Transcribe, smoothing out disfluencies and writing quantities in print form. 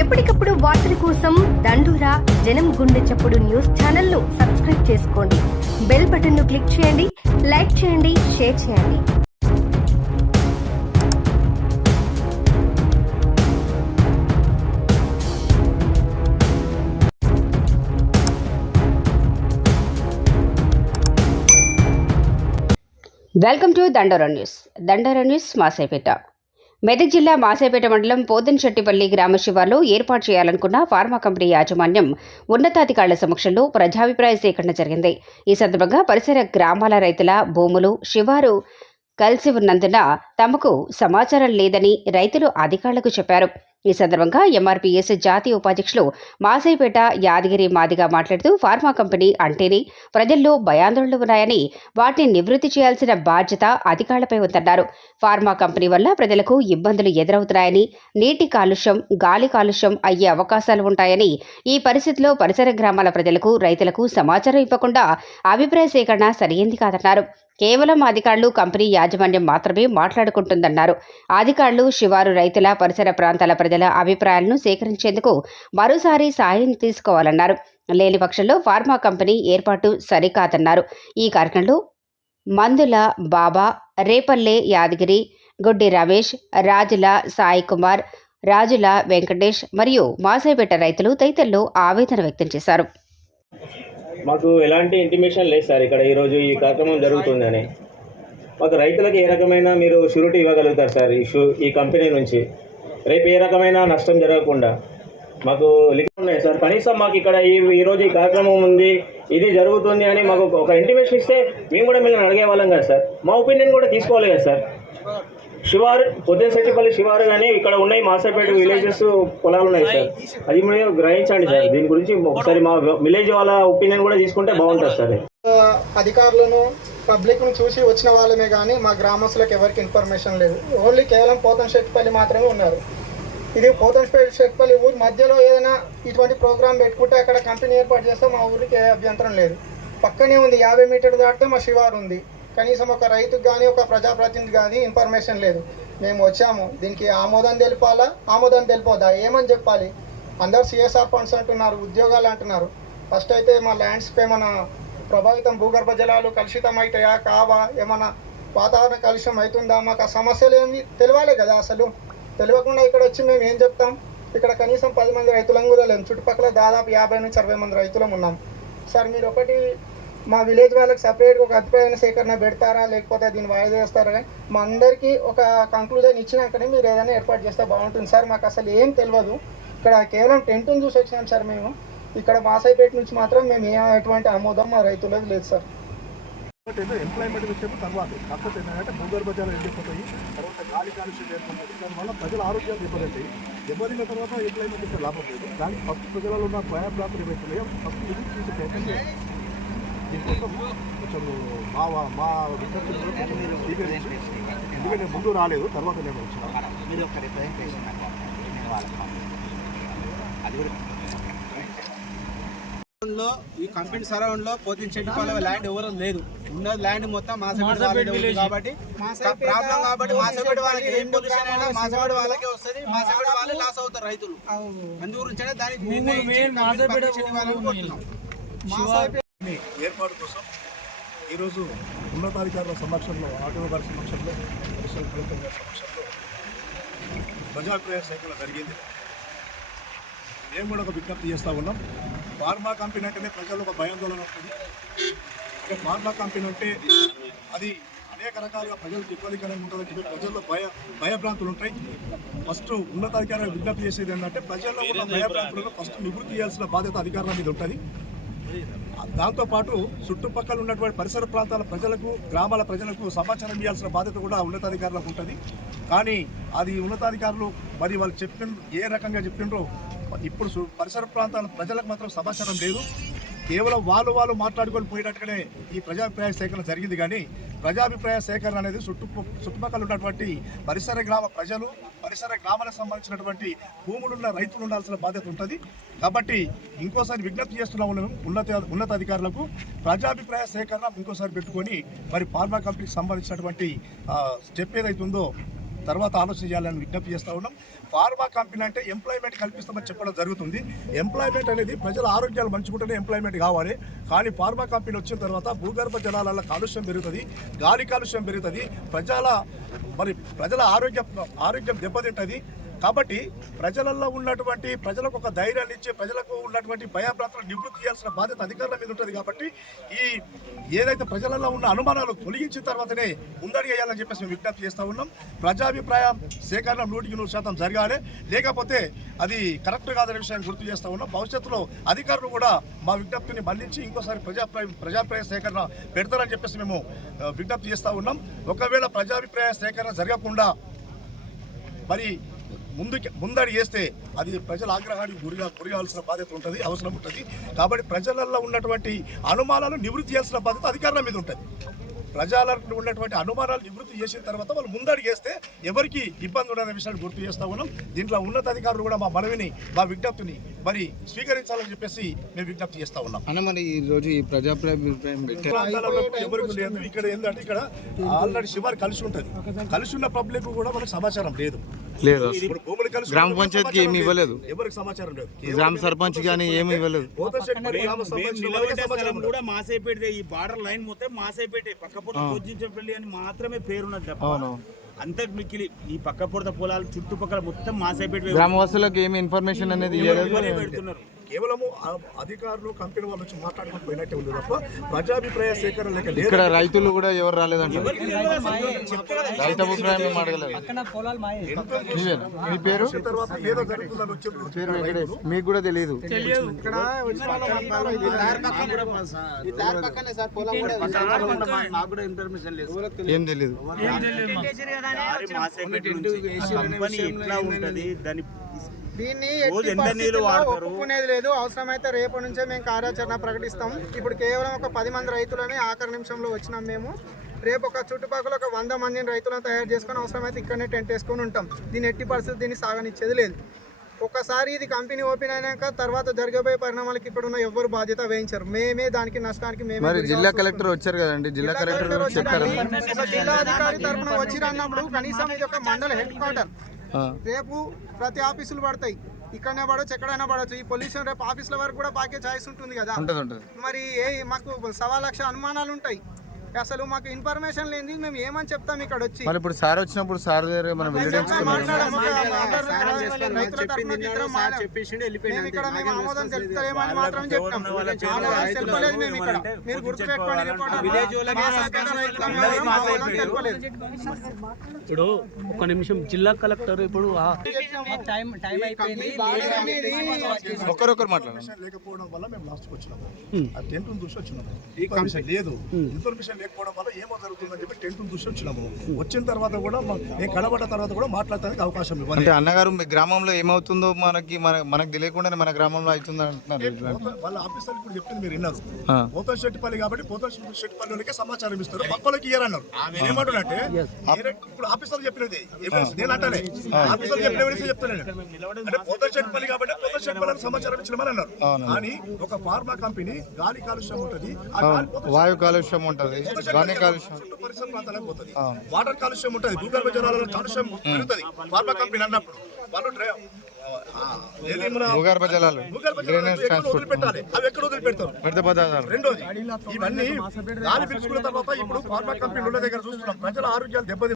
ఎప్పటికప్పుడు వార్తల కోసం దండూరా జనం గుండె చప్పుడు న్యూస్ ఛానల్ ను సబ్స్క్రైబ్ చేసుకోండి. బెల్ బటన్ ను క్లిక్ చేయండి, లైక్ చేయండి, షేర్ చేయండి. వెల్కమ్ టు దండోరా న్యూస్. దండోరా న్యూస్ మాసేపేట. మెదక్ జిల్లా మాసేపేట మండలం పోదన్శెట్టిపల్లి గ్రామ శివార్లో ఏర్పాటు చేయాలనుకున్న ఫార్మా కంపెనీ యాజమాన్యం ఉన్నతాధికారుల సమక్షంలో ప్రజాభిప్రాయ సేకరణ జరిగింది. ఈ సందర్భంగా పరిసర గ్రామాల రైతుల భూములు శివారు కలిసి ఉన్నందున తమకు సమాచారం లేదని రైతులు అధికారులకు చెప్పారు. ఈ సందర్భంగా ఎంఆర్పీఎస్ జాతీయ ఉపాధ్యక్షులు మాసేపేట యాదగిరి మాదిగా మాట్లాడుతూ ఫార్మా కంపెనీ అంటేనే ప్రజల్లో భయాందోళనలు ఉన్నాయని, వాటిని నివృత్తి చేయాల్సిన బాధ్యత అధికారులపై ఉందన్నారు. ఫార్మా కంపెనీ వల్ల ప్రజలకు ఇబ్బందులు ఎదురవుతున్నాయని, నీటి కాలుష్యం, గాలి కాలుష్యం అయ్యే అవకాశాలు ఉంటాయని, ఈ పరిస్థితిలో పరిసర గ్రామాల ప్రజలకు, రైతులకు సమాచారం ఇవ్వకుండా అభిప్రాయ సేకరణ సరైంది కాదన్నారు. కేవలం అధికారులు, కంపెనీ యాజమాన్యం మాత్రమే మాట్లాడుకుంటుందన్నారు. అధికారులు శివారు రైతుల, పరిసర ప్రాంతాల ప్రజల అభిప్రాయాలను సేకరించేందుకు మరోసారి సాయం తీసుకోవాలన్నారు. లేని పక్షంలో ఫార్మా కంపెనీ ఏర్పాటు సరికాదన్నారు. ఈ కార్యక్రమంలో మందుల బాబా, రేపల్లె యాదగిరి, గుడ్డి రమేష్, రాజుల సాయి కుమార్, రాజుల వెంకటేష్ మరియు మాసేపేట రైతులు తదితరులు ఆవేదన వ్యక్తం చేశారు. మాకు ఎలాంటి ఇంటిమేషన్ లేదు సార్, ఇక్కడ ఈరోజు ఈ కార్యక్రమం జరుగుతుందని. మాకు రైతులకు ఏ రకమైన మీరు షూరిటీ ఇవ్వగలుగుతారు సార్ ఈ కంపెనీ నుంచి? రేపు ఏ రకమైన నష్టం జరగకుండా మాకు లిఖితం ఉన్నాయి సార్. కనీసం మాకు ఇక్కడ ఈరోజు ఈ కార్యక్రమం ఉంది, ఇది జరుగుతుంది అని మాకు ఒక ఇంటిమేషన్ ఇస్తే మేము కూడా మిమ్మల్ని అడిగే వాళ్ళం కదా సార్. మా ఒపీనియన్ కూడా తీసుకోవాలి కదా సార్. శివారు పొద్దుశెట్టిపల్లి శివారు కానీ ఇక్కడ ఉన్నాయి మాసేపేట విలేజెస్ పొలాలు ఉన్నాయి సార్. అది మీరు గ్రహించండి సార్. దీని గురించి ఒకసారి మా విలేజ్ వాళ్ళ ఒపీనియన్ కూడా తీసుకుంటే బాగుంటుంది సార్. అధికారులను పబ్లిక్ను చూసి వచ్చిన వాళ్ళమే కానీ మా గ్రామస్తులకు ఎవరికి ఇన్ఫర్మేషన్ లేదు. ఓన్లీ కేవలం పోతంశెట్టిపల్లి మాత్రమే ఉన్నారు. ఇది పోతంశెట్టిపల్లి ఊరి మధ్యలో ఏదైనా ఇటువంటి ప్రోగ్రామ్ పెట్టుకుంటే అక్కడ కంపెనీ ఏర్పాటు చేస్తే మా ఊరికి ఏ అభ్యంతరం లేదు. పక్కనే ఉంది, 50 మీటర్లు దాటితే మా శివారు ఉంది. కనీసం ఒక రైతుకు కానీ ఒక ప్రజాప్రతినిధి కానీ ఇన్ఫర్మేషన్ లేదు. మేము వచ్చాము, దీనికి ఆమోదం తెలిపాలా, ఆమోదం తెలిపోదా, ఏమని చెప్పాలి? అందరు సిఎస్ఆర్ ఫండ్స్ అంటున్నారు, ఉద్యోగాలు అంటున్నారు. ఫస్ట్ అయితే మా ల్యాండ్స్పై ఏమైనా ప్రభావితం, భూగర్భ జలాలు కలుషితం అవుతాయా కావా, ఏమైనా వాతావరణ కలుషితం అవుతుందా, మాకు ఆ సమస్యలు ఏమి తెలియాలి కదా. అసలు తెలియకుండా ఇక్కడ వచ్చి మేము ఏం చెప్తాం? ఇక్కడ కనీసం 10 మంది రైతులం కూడా లేము. చుట్టుపక్కల దాదాపు 50 నుంచి 60 మంది రైతులం ఉన్నాం సార్. మీరు ఒకటి మా విలేజ్ వాళ్ళకి సపరేట్గా ఒక అభిప్రాయ సేకరణ పెడతారా, లేకపోతే దీన్ని వాయిదా వేస్తారా? మా అందరికీ ఒక కంక్లూజన్ ఇచ్చినాకనే మీరు ఏదైనా ఏర్పాటు చేస్తే బాగుంటుంది సార్. మాకు అసలు ఏం తెలియదు. ఇక్కడ కేవలం టెంట్ని చూసి వచ్చినాం సార్. మేము ఇక్కడ మాసాయిపేట నుంచి మాత్రం మేము ఎటువంటి ఆమోదం మా రైతులకు లేదు సార్. ఎంప్లాయ్మెంట్ విషయం తర్వాత కాకపోతే ఏంటంటే భూగర్భ జలాలు ఎండిపోతాయి, తర్వాత గాలి కాలుష్యం ఏర్పడుతుంది. దానివల్ల ప్రజల ఆరోగ్యాలు దెబ్బతింటాయి. దెబ్బతిన్న తర్వాత ఎంప్లాయ్మెంట్ ఇస్తే లాభం లేదు. దానికి ఫస్ట్ ప్రజలలో ఉన్న భయప్రాంతులు ఏవైతున్నాయో ఫస్ట్ ఇది తీసే ప్రయత్నం చేయాలి. దీనికోసం కొంచెం మా విద్యార్థులు ఎందుకంటే ముందు రాలేదు, తర్వాత నేను వచ్చిన ఈ కంపెనీ సరౌండ్లో పోతంశెట్టిపల్లి ల్యాండ్ ఎవరు లేదు. ఉన్న ల్యాండ్ మొత్తం మాసేపేట విలేజ్ కాబట్టి ప్రాబ్లం. కాబట్టి మాసేపేట వాళ్ళకి ఏం పొల్యూషన్ అయినా మాసేపేట వాళ్ళకే వస్తుంది. మాసేపేట వాళ్ళే లాస్ అవుతారు రైతులు. అందు గురించే దానికి ఏర్పాటు కోసం ఈరోజు ఉన్నతాధికారుల సమక్షంలో, ఆర్టీఓ గారి సమక్షంలో, అడిషనల్ కలెక్టర్ గారి సమక్షంలో ప్రజాభిప్రాయ సేకరణ జరిగింది. మేము కూడా ఒక విజ్ఞప్తి చేస్తూ ఉన్నాం. ఫార్మా కంపెనీ అంటేనే ప్రజల్లో ఒక భయాందోళన ఉంటుంది. అంటే ఫార్మా కంపెనీ అంటే అది అనేక రకాలుగా ప్రజలకు ఇబ్బందికరంగా ఉంటుందని చెప్పి ప్రజల్లో భయభ్రాంతులు ఉంటాయి. ఫస్ట్ ఉన్నతాధికారులు విజ్ఞప్తి చేసేది ఏంటంటే ప్రజల్లో ఉన్న భయభ్రాంతులను ఫస్ట్ నివృత్తి చేయాల్సిన బాధ్యత అధికారుల మీద ఉంటుంది. దాంతోపాటు చుట్టుపక్కల ఉన్నటువంటి పరిసర ప్రాంతాల ప్రజలకు, గ్రామాల ప్రజలకు సమాచారం ఇవ్వాల్సిన బాధ్యత కూడా ఉన్నతాధికారులకు ఉంటుంది. కానీ అది ఉన్నతాధికారులు మరి వాళ్ళు ఏ రకంగా చెప్పిండ్రో ఇప్పుడు పరిసర ప్రాంతాల ప్రజలకు మాత్రం సమాచారం లేదు. కేవలం వాళ్ళు మాట్లాడుకొని పోయినట్టుగానే ఈ ప్రజాభిప్రాయ సేకరణ జరిగింది. కానీ ప్రజాభిప్రాయ సేకరణ అనేది చుట్టుపక్కల ఉన్నటువంటి పరిసర గ్రామ ప్రజలు, పరిసర గ్రామాలకు సంబంధించినటువంటి భూములున్న రైతులు ఉండాల్సిన బాధ్యత ఉంటుంది. కాబట్టి ఇంకోసారి విజ్ఞప్తి చేస్తున్నాము ఉన్నతాధికారులకు, ప్రజాభిప్రాయ సేకరణ ఇంకోసారి పెట్టుకొని మరి ఫార్మా కంపెనీకి సంబంధించినటువంటి స్టెప్ ఏదైతుందో తర్వాత ఆలోచన చేయాలని విజ్ఞప్తి చేస్తూ ఉన్నాం. ఫార్మా కంపెనీ అంటే ఎంప్లాయ్మెంట్ కల్పిస్తామని చెప్పడం జరుగుతుంది. ఎంప్లాయ్మెంట్ అనేది ప్రజల ఆరోగ్యాలు మంచుకుంటేనే ఎంప్లాయ్మెంట్ కావాలి. కానీ ఫార్మా కంపెనీ వచ్చిన తర్వాత భూగర్భ జలాల కాలుష్యం పెరుగుతుంది, గాలి కాలుష్యం పెరుగుతుంది, ప్రజల ఆరోగ్యం దెబ్బతింటుంది. కాబట్టి ప్రజలలో ఉన్నటువంటి ప్రజలకు ఒక ధైర్యాన్ని ఇచ్చే, ప్రజలకు ఉన్నటువంటి భయభ్రాంతులను నివృత్తి చేయాల్సిన బాధ్యత అధికారుల మీద ఉంటుంది. కాబట్టి ఏదైతే ప్రజలలో ఉన్న అనుమానాలు తొలగించిన తర్వాతనే ముందడి వేయాలని చెప్పేసి మేము విజ్ఞప్తి చేస్తూ ఉన్నాం. ప్రజాభిప్రాయ సేకరణ 100% జరగాలి, లేకపోతే అది కరెక్ట్ కాదనే విషయాన్ని గుర్తు చేస్తూ ఉన్నాం. భవిష్యత్తులో అధికారులు కూడా మా విజ్ఞప్తిని మళ్లించి ఇంకోసారి ప్రజాభిప్రాయ సేకరణ పెడతారని చెప్పేసి మేము విజ్ఞప్తి చేస్తూ ఉన్నాం. ఒకవేళ ప్రజాభిప్రాయ సేకరణ జరగకుండా మరి ముందడి చేస్తే అది ప్రజల ఆగ్రహానికి గురిగాల్సిన బాధ్యత ఉంటుంది, అవసరం ఉంటుంది. కాబట్టి ప్రజలలో ఉన్నటువంటి అనుమానాలు నివృత్తి చేయాల్సిన బాధ్యత అధికారుల మీద ఉంటుంది. ప్రజలకు ఉన్నటువంటి అనుమానాలు నివృత్తి చేసిన తర్వాత వాళ్ళు ముందడి చేస్తే ఎవరికి ఇబ్బంది ఉండదనే విషయాన్ని గుర్తు చేస్తూ ఉన్నాం. దీంట్లో ఉన్నతాధికారులు కూడా మా మనవిని, మా విజ్ఞప్తిని మరి స్వీకరించాలని చెప్పేసి మేము విజ్ఞప్తి చేస్తూ ఉన్నాం. అన్న మరి ఈ రోజు ఈ ప్రజాభిప్రాయం ఎవరికి లేదు. ఇక్కడ ఏంటంటే ఇక్కడ ఆల్రెడీ శివారు కలిసి ఉంటుంది. కలిసి ఉన్న పబ్లిక్ కూడా మనకు సమాచారం లేదు. భూములు కలిసి గ్రామ పంచాయతీకి ఏమి ఇవ్వలేదు, ఎవరికి సమాచారం లేదు. గ్రామ సర్పంచ్ గానీ ఏమి ఇవ్వలేదు. కూడా మాసేపేట ఈ బార్డర్ లైన్ మొత్తం మాసేపేట పక్క పొడ పూజించపల్లి అని మాత్రమే పేరున్నది తప్ప అంతకు మిక్కిలి ఈ పక్క పొడత పొలాలు చుట్టుపక్కల మొత్తం మాసేపేట గ్రామవాసులకు ఏమి ఇన్ఫర్మేషన్ అనేది పెడుతున్నారు. కేవలము అధికారులు కంపెనీ వాళ్ళు వచ్చి మాట్లాడుకొని పోయినట్టే ఉంది తప్ప ప్రజాభిప్రాయ సేకరణ లేక లేదు. ఇక్కడ రైతులు కూడా ఎవరు రాలేదంట. రైతు అభిప్రాయం అడగలేదు. మీ పేరు? తర్వాత ఏదో జరుగుతుందని వచ్చి పేరు వెంకటేష్. మీకు కూడా తెలియదు? ఏం తెలియదు. దీన్ని ఒప్పుకునేది లేదు. అవసరమైతే రేపు నుంచే మేము కార్యాచరణ ప్రకటిస్తాం. ఇప్పుడు కేవలం ఒక 10 మంది రైతులని ఆఖరి నిమిషంలో వచ్చినాం మేము. రేపు ఒక చుట్టుపక్కల ఒక 100 మందిని రైతులను తయారు చేసుకొని అవసరమైతే ఇక్కడనే టెంట్ వేసుకొని ఉంటాం. దీన్ని ఎట్టి పరిస్థితి దీన్ని సాగనిచ్చేది లేదు. ఒకసారి ఇది కంపెనీ ఓపెన్ అయినాక తర్వాత జరగబోయే పరిణామాలకి ఇక్కడ ఉన్న ఎవరు బాధ్యత వహించారు. మేమే దానికి నష్టానికి మేమే. జిల్లా కలెక్టర్ వచ్చారు కదండి, జిల్లా కలెక్టర్ జిల్లా అధికారి తరఫున వచ్చి అన్నప్పుడు కనీసం ఇది ఒక మండల హెడ్ క్వార్టర్. రేపు ప్రతి ఆఫీసులు పడతాయి, ఇక్కడనే పడవచ్చు, ఎక్కడైనా పడవచ్చు. ఈ పొల్యూషన్ రేపు ఆఫీసుల వరకు కూడా పాకే ఛాయిస్ ఉంటుంది కదా. మరి మాకు 1,00,000 అనుమానాలు ఉంటాయి. అసలు మాకు ఇన్ఫర్మేషన్ లేని మేము ఏమని చెప్తాం ఇక్కడ వచ్చి. ఇప్పుడు సార్ వచ్చినప్పుడు సార్ దగ్గర మనం ఇక్కడ మేము ఆమోదం తెలుపుతామని మాత్రం చెప్తాం. చెప్పలేదు మేము ఇక్కడ. మీరు గుర్తుపెట్టుకోండి, ఇప్పుడు ఒక నిమిషం జిల్లా కలెక్టర్ ఇప్పుడు ఒకరొకరు మాట్లాడారు. లేకపోవడం వల్ల మేము లాస్ట్కి వచ్చినాము. ఆ టెంట్ చూసి వచ్చినాము. ఇన్ఫర్మేషన్ లేదు. ఇన్ఫర్మేషన్ లేకపోవడం వల్ల ఏమో జరుగుతుందని చెప్పి టెంట్ చూసి వచ్చినాము. వచ్చిన తర్వాత కూడా నేను కనబడ్డ తర్వాత కూడా మాట్లాడటానికి అవకాశం ఇవ్వాలి. అంటే అన్నగారు మీ గ్రామంలో ఏమవుతుందో మనకు తెలియకుండానే మన గ్రామంలో అవుతుంది అంటున్నారు. వాళ్ళ ఆఫీసర్లు ఇప్పుడు చెప్పింది మీరు విన్నారు. పోతన్ శెట్టిపల్లి కాబట్టి పోతన్ శెట్టిపల్లికే సమాచారం ఇస్తారు, పక్కలకి ఇయ్యారన్నారు. ఏమంటున్నట్టే ఇప్పుడు ఆఫీసర్లు చెప్పినది నేను అంటానే, ఆఫీసర్లు చెప్పిన చెప్తాను. అంటే పోతన్ శెట్టిపల్లి కాబట్టి పోతన్ శెట్టిపల్లి సమాచారం ఇచ్చినామని అన్నారు. కానీ ఒక ఫార్మా కంపెనీ గాలి కాలుష్యం ఉంటుంది, వాయు కాలుష్యం ఉంటుంది, పరిసర ప్రాంతాలకు పోతుంది, వాటర్ కాలుష్యం ఉంటుంది, భూగర్భ జలాల కాలుష్యం పెరుగుతుంది. ఫార్మా కంపెనీ అన్నప్పుడు వాళ్ళు భూగర్భ జలాలు వదిలిపెట్టాలి. అవి ఎక్కడ వదిలిపెడతారు? రెండోది, ఇవన్నీ గాలి పీల్చుకున్న తర్వాత ఇప్పుడు ఫార్మా కంపెనీల దగ్గర చూస్తున్నాం ప్రజల ఆరోగ్యాలు దెబ్బతి